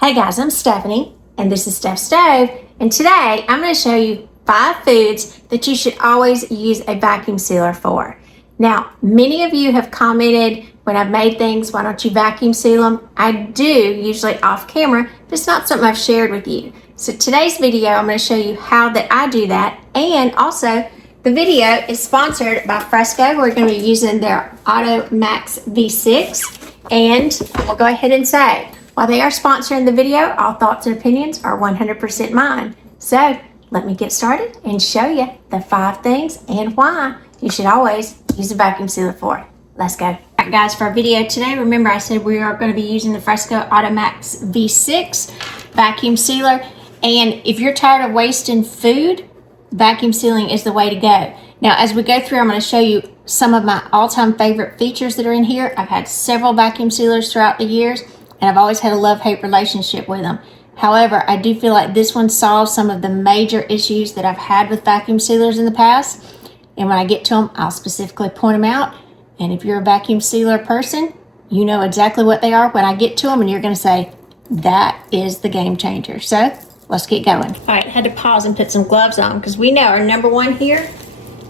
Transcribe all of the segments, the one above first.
Hey guys, I'm Stephanie and this is Steph Stove, and today I'm going to show you 5 foods that you should always use a vacuum sealer for. Now, many of you have commented when I've made things, why don't you vacuum seal them? I do, usually off camera, but it's not something I've shared with you. So today's video, I'm going to show you how that I do that, and also the video is sponsored by FRESKO. We're going to be using their AutoMax V6, and we'll go ahead and say, while they are sponsoring the video, all thoughts and opinions are 100% mine. So let me get started and show you the 5 things and why you should always use a vacuum sealer for. Let's go. All right, guys, for our video today, remember I said we are going to be using the FRESKO AutoMax V6 vacuum sealer. And if you're tired of wasting food, vacuum sealing is the way to go. Now, as we go through, I'm going to show you some of my all-time favorite features that are in here. I've had several vacuum sealers throughout the years, and I've always had a love-hate relationship with them. However, I do feel like this one solves some of the major issues that I've had with vacuum sealers in the past. And when I get to them, I'll specifically point them out. And if you're a vacuum sealer person, you know exactly what they are when I get to them, and you're going to say, that is the game changer. So let's get going. All right, had to pause and put some gloves on because we know our number one here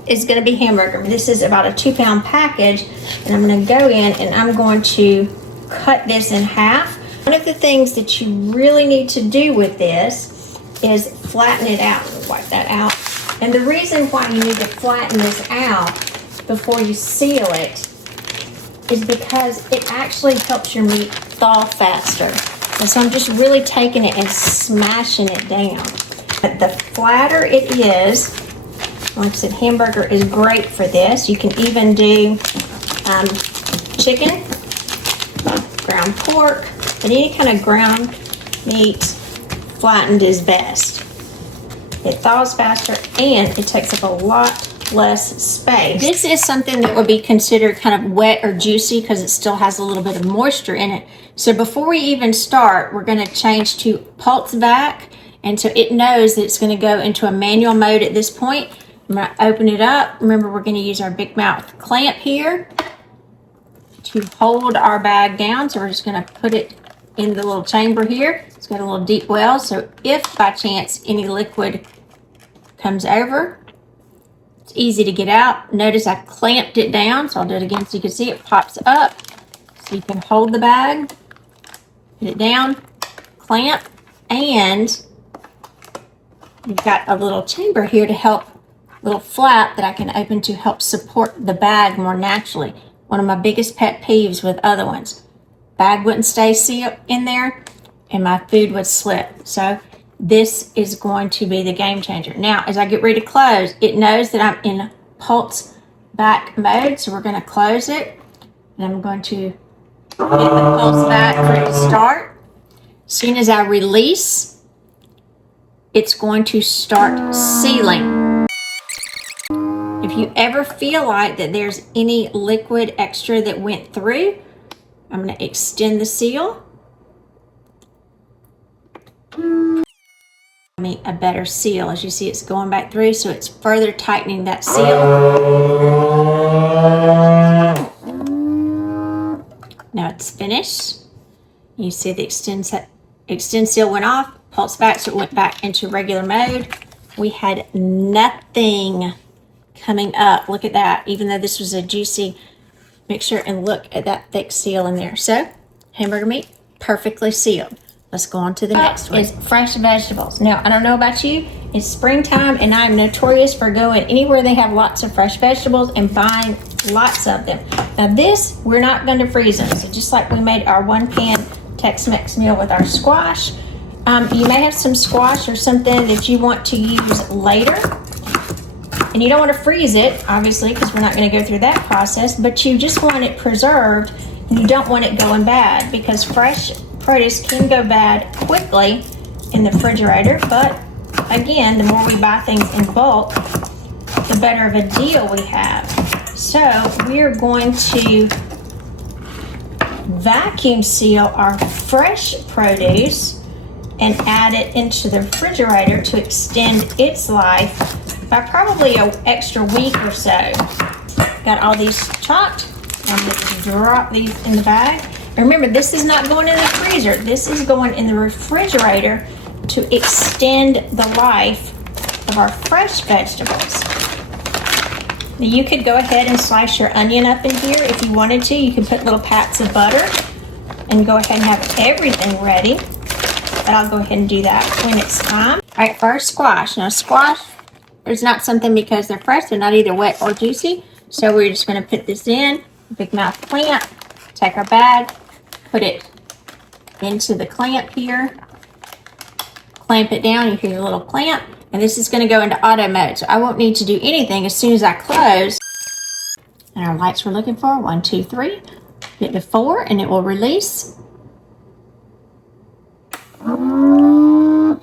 is going to be hamburger. This is about a 2-pound package, and I'm going to go in and I'm going to cut this in half. One of the things that you really need to do with this is flatten it out. Wipe that out. And the reason why you need to flatten this out before you seal it is because it actually helps your meat thaw faster. And so I'm just really taking it and smashing it down. But the flatter it is, like I said, hamburger is great for this. You can even do chicken, ground pork, but any kind of ground meat, flattened is best. It thaws faster and it takes up a lot less space. This is something that would be considered kind of wet or juicy because it still has a little bit of moisture in it. So before we even start, we're going to change to pulse vac, and so it knows that it's going to go into a manual mode at this point. I'm going to open it up. Remember, we're going to use our big mouth clamp here to hold our bag down. So we're just going to put it in the little chamber here. It's got a little deep well, so if by chance any liquid comes over, it's easy to get out. Notice I clamped it down, so I'll do it again so you can see it pops up. So you can hold the bag, put it down, clamp, and you've got a little chamber here to help, little flap that I can open to help support the bag more naturally. One of my biggest pet peeves with other ones. Bag wouldn't stay sealed in there and my food would slip. So this is going to be the game changer. Now, as I get ready to close, it knows that I'm in pulse vac mode. So we're going to close it, and I'm going to hit the pulse vac for it to start. As soon as I release, it's going to start sealing. If you ever feel like that there's any liquid extra that went through, I'm going to extend the seal. A better seal. As you see, it's going back through, so it's further tightening that seal. Now it's finished. You see the extend seal went off, pulse back, so it went back into regular mode. We had nothing coming up. Look at that. Even though this was a juicy mixture, and look at that thick seal in there. So hamburger meat, perfectly sealed. Let's go on to the next one. Is fresh vegetables. Now, I don't know about you, it's springtime and I'm notorious for going anywhere they have lots of fresh vegetables and buying lots of them. Now this, we're not going to freeze them. So just like we made our 1-pan Tex-Mex meal with our squash, you may have some squash or something that you want to use later. And you don't want to freeze it, obviously, because we're not going to go through that process, but you just want it preserved and you don't want it going bad, because fresh produce can go bad quickly in the refrigerator. But again, the more we buy things in bulk, the better of a deal we have. So we're going to vacuum seal our fresh produce and add it into the refrigerator to extend its life by probably an extra week or so. Got all these chopped. I'm going to drop these in the bag. Remember, this is not going in the freezer. This is going in the refrigerator to extend the life of our fresh vegetables. Now, you could go ahead and slice your onion up in here if you wanted to. You can put little pats of butter and go ahead and have everything ready. But I'll go ahead and do that when it's time. All right, for our squash. Now, squash is not something because they're fresh. They're not either wet or juicy. So we're just going to put this in, big mouth clamp, take our bag, put it into the clamp here, clamp it down. You hear the little clamp. And this is going to go into auto mode, so I won't need to do anything as soon as I close. And our lights we're looking for, 1, 2, 3. Get to 4, and it will release. All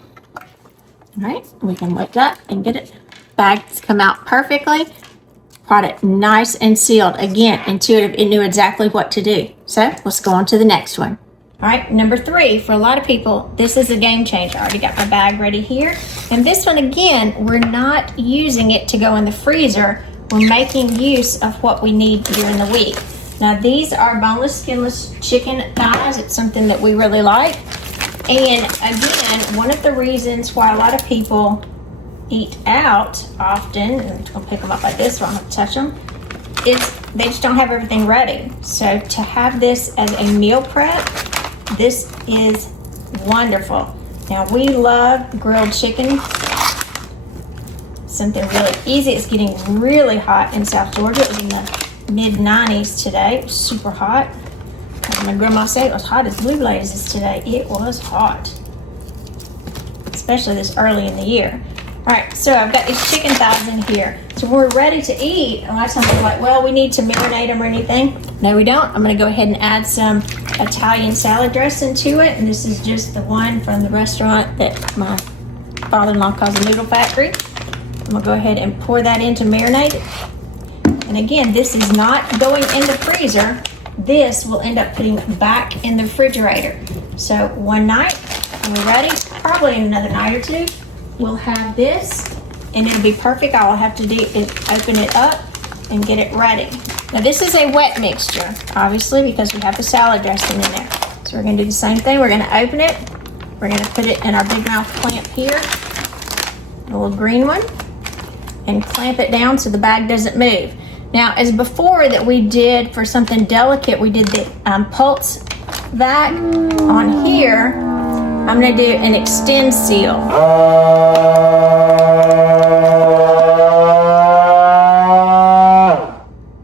right, we can lift up and get it. Bags come out perfectly. Product nice and sealed. Again, intuitive. It knew exactly what to do. So let's go on to the next one. All right, number 3, for a lot of people, this is a game changer. I already got my bag ready here. And this one, again, we're not using it to go in the freezer. We're making use of what we need during the week. Now, these are boneless, skinless chicken thighs. It's something that we really like. And again, one of the reasons why a lot of people eat out often, and I'm just gonna pick them up like this so I don't have to touch them, is they just don't have everything ready. So to have this as a meal prep, this is wonderful. Now, we love grilled chicken. Something really easy. It's getting really hot in South Georgia. It was in the mid-90s today. It was super hot. My grandma said it was hot as blue blazes today. It was hot, especially this early in the year. All right, so I've got these chicken thighs in here. So when we're ready to eat, a lot of times we're like, well, we need to marinate them or anything. No, we don't. I'm gonna go ahead and add some Italian salad dressing to it. And this is just the one from the restaurant that my father-in-law calls a noodle factory. I'm gonna go ahead and pour that in to marinate it. And again, this is not going in the freezer. This will end up putting back in the refrigerator. So one night, when we're ready, probably in another night or two, we'll have this and it'll be perfect. All I have to do is open it up and get it ready. Now, this is a wet mixture, obviously, because we have the salad dressing in there. So we're gonna do the same thing. We're gonna open it. We're gonna put it in our big mouth clamp here, a little green one, and clamp it down so the bag doesn't move. Now, as before that we did for something delicate, we did the pulse vac. On here, I'm gonna do an extend seal.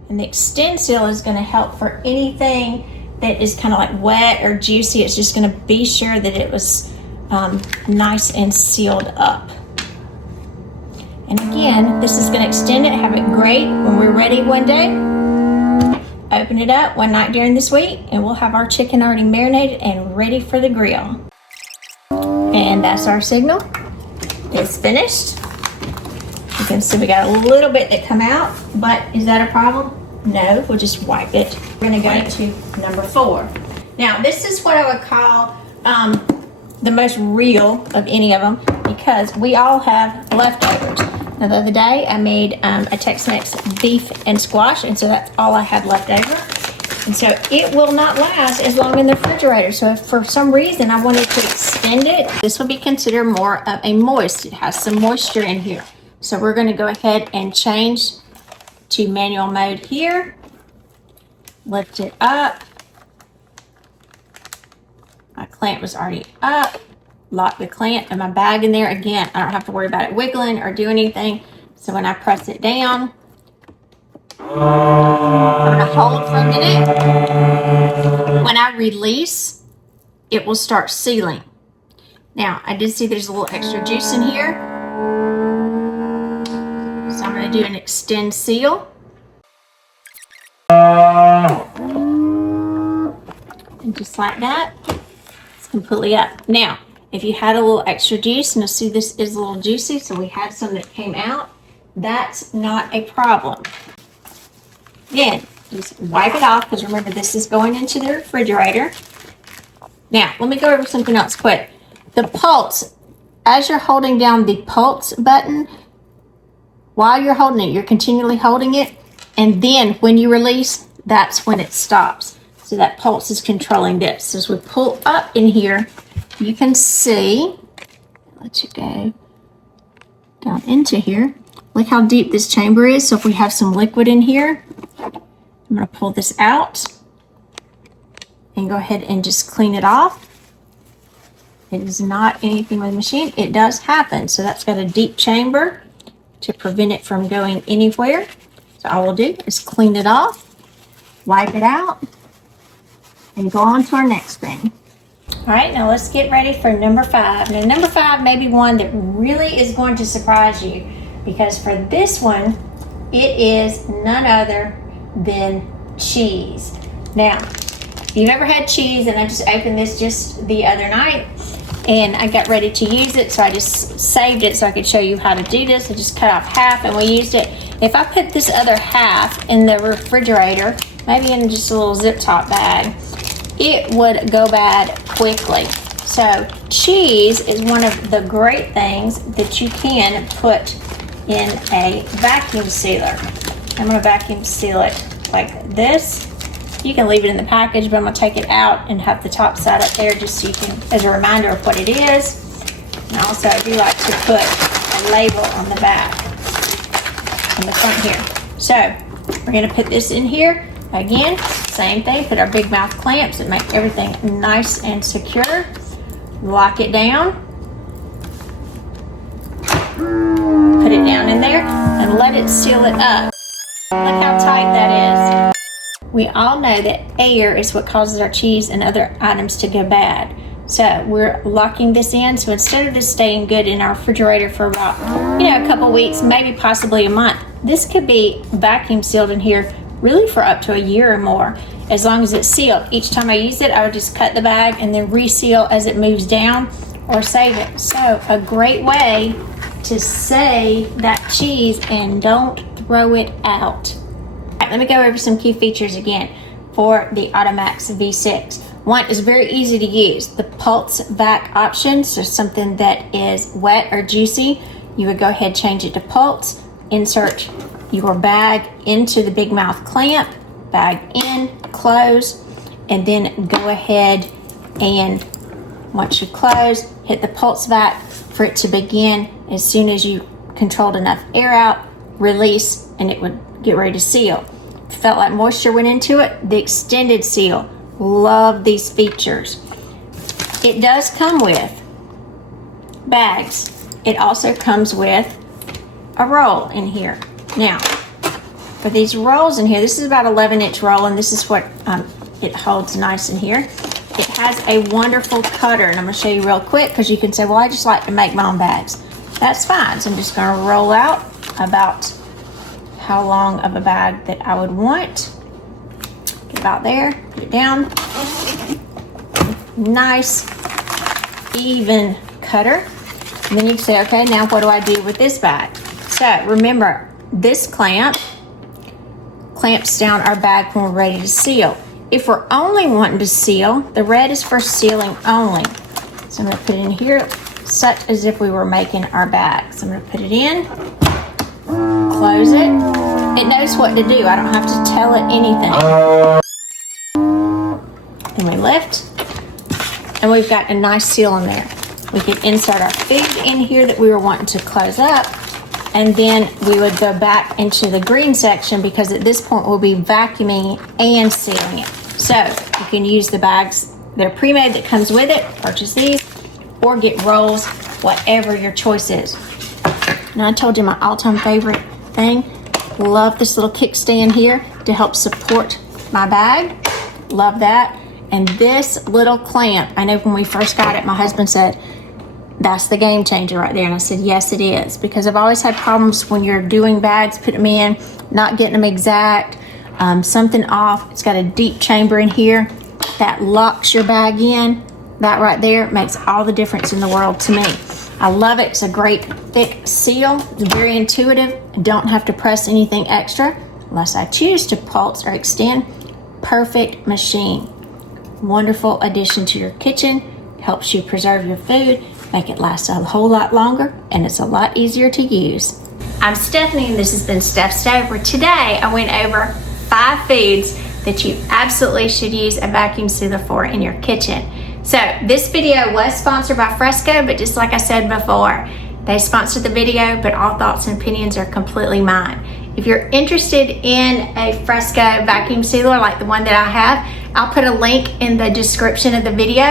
And the extend seal is gonna help for anything that is kind of like wet or juicy. It's just gonna be sure that it was nice and sealed up. And again, this is gonna extend it, have it great when we're ready one day. Open it up one night during this week, and we'll have our chicken already marinated and ready for the grill. And that's our signal. It's finished. You can see we got a little bit that come out, but is that a problem? No, we'll just wipe it. We're gonna go to number 4. Now, this is what I would call the most real of any of them, because we all have leftovers. Now, the other day I made a Tex-Mex beef and squash, and so that's all I had left over. And so it will not last as long in the refrigerator. So if for some reason I wanted to extend it, this will be considered more of a moist. It has some moisture in here. So we're gonna go ahead and change to manual mode here. Lift it up. My clamp was already up. Lock the clamp and my bag in there. Again, I don't have to worry about it wiggling or do anything. So when I press it down, I'm gonna hold for a minute. When I release, it will start sealing. Now, I did see there's a little extra juice in here. So I'm gonna do an extend seal. And just like that, it's completely up. Now, if you had a little extra juice, and you'll see this is a little juicy, so we had some that came out, that's not a problem. Again, just wipe it off, because remember, this is going into the refrigerator. Now, let me go over something else quick. The pulse, as you're holding down the pulse button, while you're holding it, you're continually holding it, and then when you release, that's when it stops. So that pulse is controlling this. So as we pull up in here, you can see, let you go down into here. Look how deep this chamber is. So if we have some liquid in here, I'm going to pull this out and go ahead and just clean it off. It is not anything with the machine. It does happen. So that's got a deep chamber to prevent it from going anywhere. So all we'll do is clean it off, wipe it out, and go on to our next thing. All right, now let's get ready for number 5. Now number 5 may be one that really is going to surprise you, because for this one, it is none other than cheese. Now, if you've ever had cheese, and I just opened this just the other night, and I got ready to use it, so I just saved it so I could show you how to do this. I just cut off half and we used it. If I put this other half in the refrigerator, maybe in just a little zip top bag, it would go bad quickly. So cheese is one of the great things that you can put in a vacuum sealer. I'm going to vacuum seal it like this. You can leave it in the package, but I'm going to take it out and have the top side up there just so you can, as a reminder of what it is. And also I do like to put a label on the back, on the front here. So we're going to put this in here. Again, same thing, put our big mouth clamps and make everything nice and secure. Lock it down. Put it down in there and let it seal it up. Look how tight that is. We all know that air is what causes our cheese and other items to go bad. So we're locking this in. So instead of this staying good in our refrigerator for about, a couple weeks, maybe possibly a month, this could be vacuum sealed in here really for up to a year or more, as long as it's sealed. Each time I use it, I would just cut the bag and then reseal as it moves down, or save it. So a great way to save that cheese and don't throw it out. Let me go over some key features again for the AutoMax V6. One is very easy to use. The pulse vac option, so something that is wet or juicy, you would go ahead, change it to pulse, insert your bag into the big mouth clamp, bag in, close, and then go ahead and once you close, hit the pulse vac for it to begin. As soon as you controlled enough air out, release, and it would get ready to seal. Felt like moisture went into it, the extended seal. Love these features. It does come with bags. It also comes with a roll in here. Now, for these rolls in here, this is about 11-inch roll, and this is what it holds nice in here. It has a wonderful cutter, and I'm going to show you real quick, because you can say, well, I just like to make my own bags. That's fine. So I'm just going to roll out about how long of a bag that I would want. Get about there, put it down. Nice, even cutter. And then you can say, okay, now what do I do with this bag? So remember, this clamps down our bag when we're ready to seal. If we're only wanting to seal, the red is for sealing only. So I'm going to put it in here, such as if we were making our bag. So I'm going to put it in, close it. It knows what to do. I don't have to tell it anything. Then we lift, and we've got a nice seal in there. We could insert our food in here that we were wanting to close up, and then we would go back into the green section, because at this point we'll be vacuuming and sealing it. So you can use the bags that are pre-made that comes with it, purchase these, or get rolls, whatever your choice is. Now I told you my all-time favorite thing. Love this little kickstand here to help support my bag. Love that. And this little clamp, I know when we first got it, my husband said, that's the game changer right there. And I said, yes, it is. Because I've always had problems when you're doing bags, putting them in, not getting them exact, something off. It's got a deep chamber in here that locks your bag in. That right there makes all the difference in the world to me. I love it. It's a great thick seal. It's very intuitive. I don't have to press anything extra unless I choose to pulse or extend. Perfect machine. Wonderful addition to your kitchen. Helps you preserve your food, make it last a whole lot longer, and it's a lot easier to use. I'm Stephanie, and this has been Steph Stove, where today I went over 5 foods that you absolutely should use a vacuum sealer for in your kitchen. So this video was sponsored by Fresco, but just like I said before, they sponsored the video, but all thoughts and opinions are completely mine. If you're interested in a Fresco vacuum sealer like the one that I have, I'll put a link in the description of the video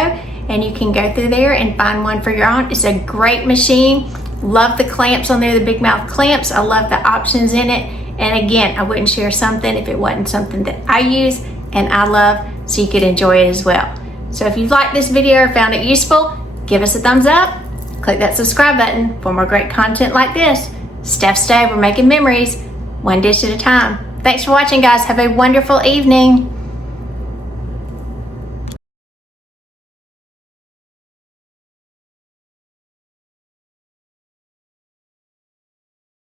and you can go through there and find one for your own. It's a great machine. Love the clamps on there, the big mouth clamps. I love the options in it. And again, I wouldn't share something if it wasn't something that I use and I love, so you could enjoy it as well. So if you've liked this video or found it useful, give us a thumbs up. Click that subscribe button for more great content like this. Steph Stove, we're making memories, one dish at a time. Thanks for watching, guys. Have a wonderful evening.